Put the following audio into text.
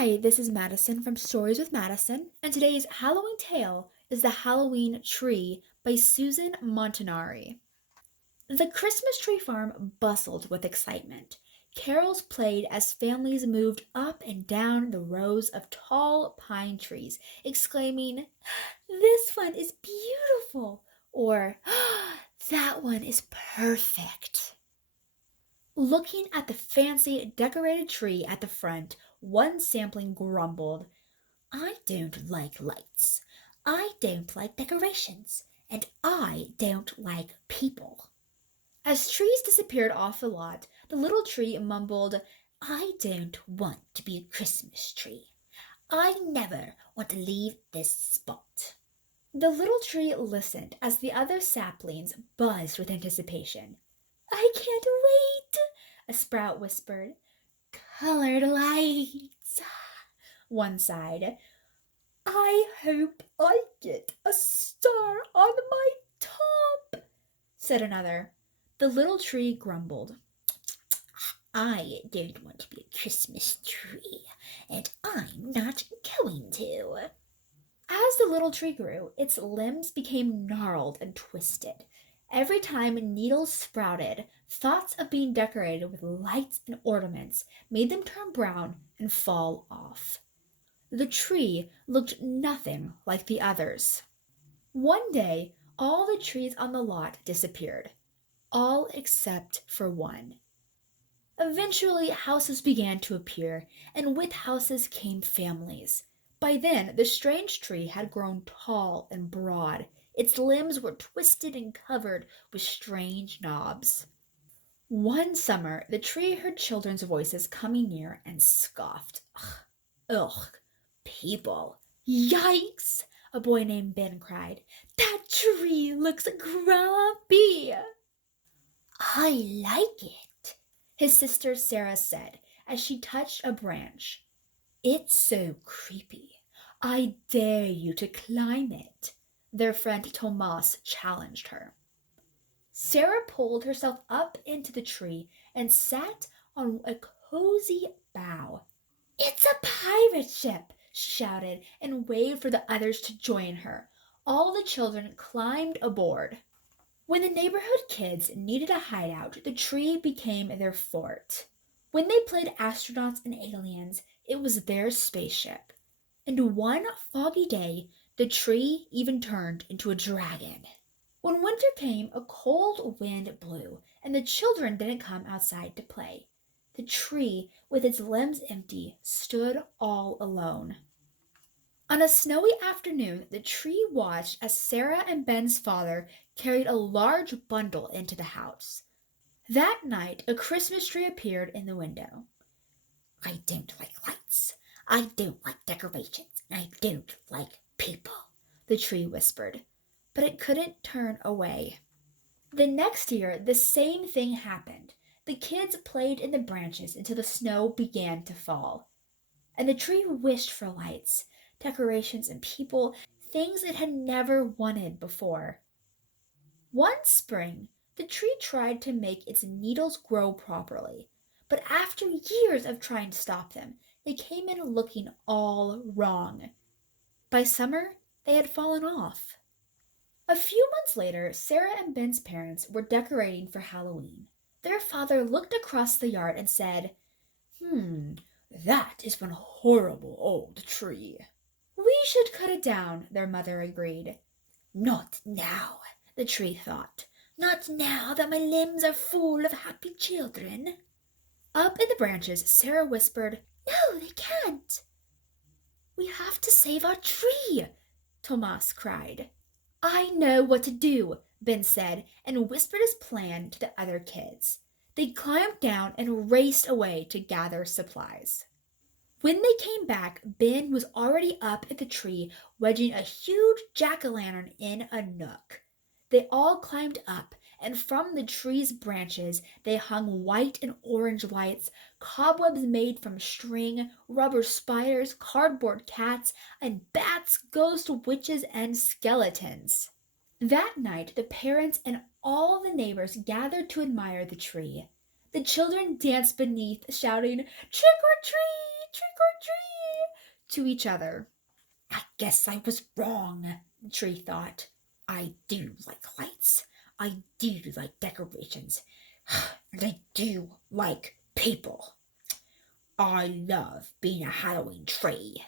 Hi, this is Madison from Stories with Madison, and today's Halloween tale is The Halloween Tree by Susan Montanari. The Christmas tree farm bustled with excitement. Carols played as families moved up and down the rows of tall pine trees, exclaiming, "This one is beautiful!" or "That one is perfect!" Looking at the fancy decorated tree at the front, one sapling grumbled, "I don't like lights. I don't like decorations. And I don't like people." As trees disappeared off the lot, the little tree mumbled, "I don't want to be a Christmas tree. I never want to leave this spot." The little tree listened as the other saplings buzzed with anticipation. "I can't wait," a sprout whispered. "Colored lights," one sighed. "I hope I get a star on my top," said another. The little tree grumbled, "I don't want to be a Christmas tree, and I'm not going to." As the little tree grew, its limbs became gnarled and twisted. Every time needles sprouted, thoughts of being decorated with lights and ornaments made them turn brown and fall off. The tree looked nothing like the others. One day, all the trees on the lot disappeared, all except for one. Eventually, houses began to appear, and with houses came families. By then, the strange tree had grown tall and broad. Its limbs were twisted and covered with strange knobs. One summer, the tree heard children's voices coming near and scoffed. "Ugh, people. Yikes!" a boy named Ben cried. "That tree looks grumpy." "I like it," his sister Sarah said as she touched a branch. "It's so creepy. I dare you to climb it," their friend Tomas challenged her. Sarah pulled herself up into the tree and sat on a cozy bough. "It's a pirate ship!" she shouted and waved for the others to join her. All the children climbed aboard. When the neighborhood kids needed a hideout, the tree became their fort. When they played astronauts and aliens, it was their spaceship. And one foggy day, the tree even turned into a dragon. When winter came, a cold wind blew, and the children didn't come outside to play. The tree, with its limbs empty, stood all alone. On a snowy afternoon, the tree watched as Sarah and Ben's father carried a large bundle into the house. That night, a Christmas tree appeared in the window. "I don't like lights. I don't like decorations. And I don't like people," the tree whispered. But it couldn't turn away. The next year, the same thing happened. The kids played in the branches until the snow began to fall. And the tree wished for lights, decorations, and people, things it had never wanted before. One spring, the tree tried to make its needles grow properly, but after years of trying to stop them, they came in looking all wrong. By summer, they had fallen off. A few months later, Sarah and Ben's parents were decorating for Halloween. Their father looked across the yard and said, "That is one horrible old tree." "We should cut it down," their mother agreed. "Not now," the tree thought. "Not now that my limbs are full of happy children." Up in the branches, Sarah whispered, "No, they can't." "We have to save our tree," Tomas cried. "I know what to do," Ben said, and whispered his plan to the other kids. They climbed down and raced away to gather supplies. When they came back, Ben was already up at the tree, wedging a huge jack-o'-lantern in a nook. They all climbed up, and from the tree's branches they hung white and orange lights, cobwebs made from string, rubber spiders, cardboard cats, and bats, ghosts, witches, and skeletons. That night the parents and all the neighbors gathered to admire the tree. The children danced beneath, shouting, "Trick or treat! Trick or treat!" to each other. I guess I was wrong, the tree thought. I do like lights. I do like decorations. And I do like people. I love being a Halloween tree.